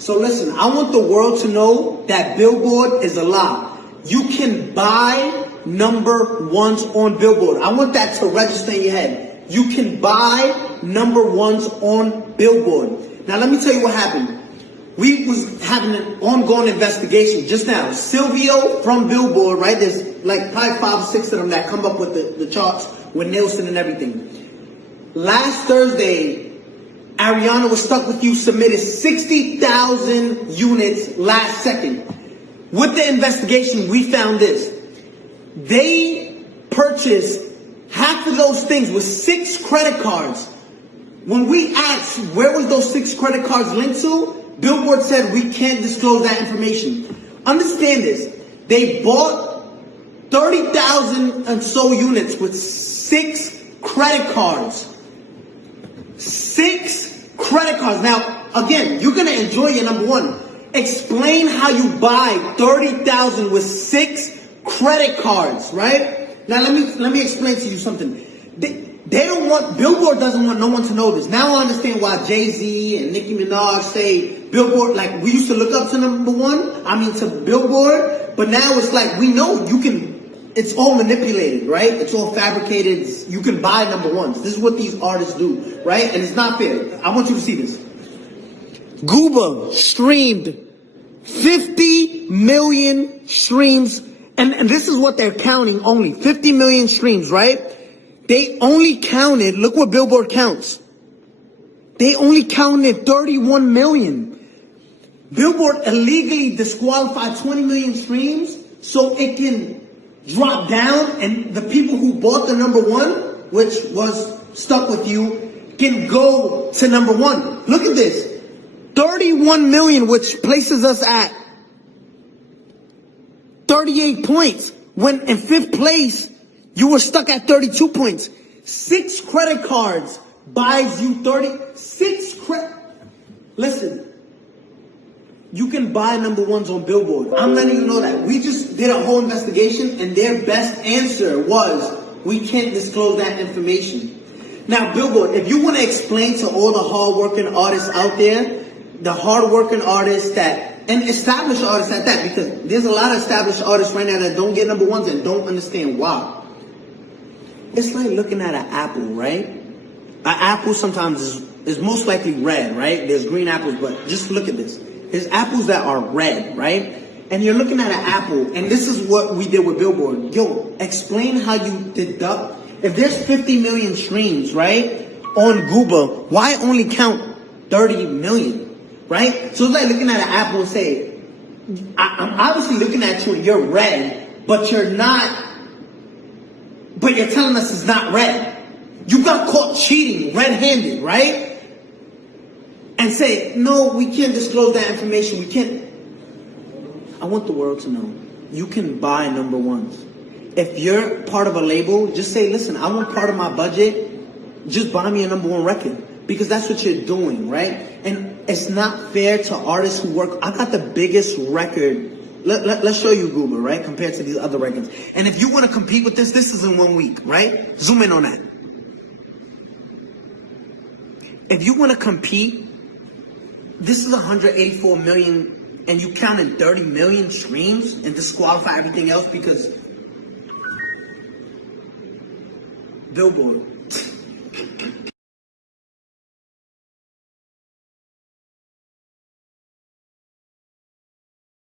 So listen, I want the world to know that Billboard is a lie. You can buy number ones on Billboard. I want that to register in your head. You can buy number ones on Billboard. Now let me tell you what happened. We was having an ongoing investigation just now. Silvio from Billboard, right? There's like probably 5 or 6 of them that come up with the charts with Nielsen and everything. Last Thursday, Ariana Was Stuck With You submitted 60,000 units last second. With the investigation, we found this. They purchased half of those things with 6 credit cards. When we asked where was those 6 credit cards linked to, Billboard said we can't disclose that information. Understand this. They bought 30,000 and so units with 6 credit cards. 6 credit cards. Now, again, you're going to enjoy your number one. Explain how you buy 30,000 with 6 credit cards, right? Now, let me explain to you something. They don't want, Billboard doesn't want no one to know this. Now I understand why Jay-Z and Nicki Minaj say Billboard, like we used to look up to number one, to Billboard, but now it's like we know you can, it's all manipulated, right? It's all fabricated. You can buy number ones. This is what these artists do, right? And it's not fair. I want you to see this. Gooba streamed 50 million streams, and this is what they're counting only, 50 million streams, right? They only counted, look what Billboard counts. They only counted 31 million. Billboard illegally disqualified 20 million streams so it can drop down and the people who bought the number one, which was Stuck With You, can go to number one. Look at this. 31 million, which places us at 38 points. When in 5th place, you were stuck at 32 points. 6 credit cards buys you 36 credit. Listen, you can buy number ones on Billboard. I'm letting you know that. We just did a whole investigation and their best answer was, we can't disclose that information. Now, Billboard, if you want to explain to all the hard-working artists out there, the hard-working artists and established artists at that, because there's a lot of established artists right now that don't get number ones and don't understand why. It's like looking at an apple, right? An apple sometimes is most likely red, right? There's green apples, but just look at this. There's apples that are red, right? And you're looking at an apple, and this is what we did with Billboard. Yo, explain how you deduct. If there's 50 million streams, right, on Gooba, why only count 30 million, right? So it's like looking at an apple and say, I'm obviously looking at you and you're red, but you're not. But you're telling us it's not red. You got caught cheating red-handed, right? And say, no, we can't disclose that information. We can't. I want the world to know. You can buy number ones. If you're part of a label, just say, listen, I want part of my budget. Just buy me a number one record. Because that's what you're doing, right? And it's not fair to artists who work. I got the biggest record. Let's show you Google, right? Compared to these other records. And if you want to compete with this is in 1 week, right? Zoom in on that. If you want to compete, this is 184 million and you counted 30 million streams and disqualify everything else because Billboard.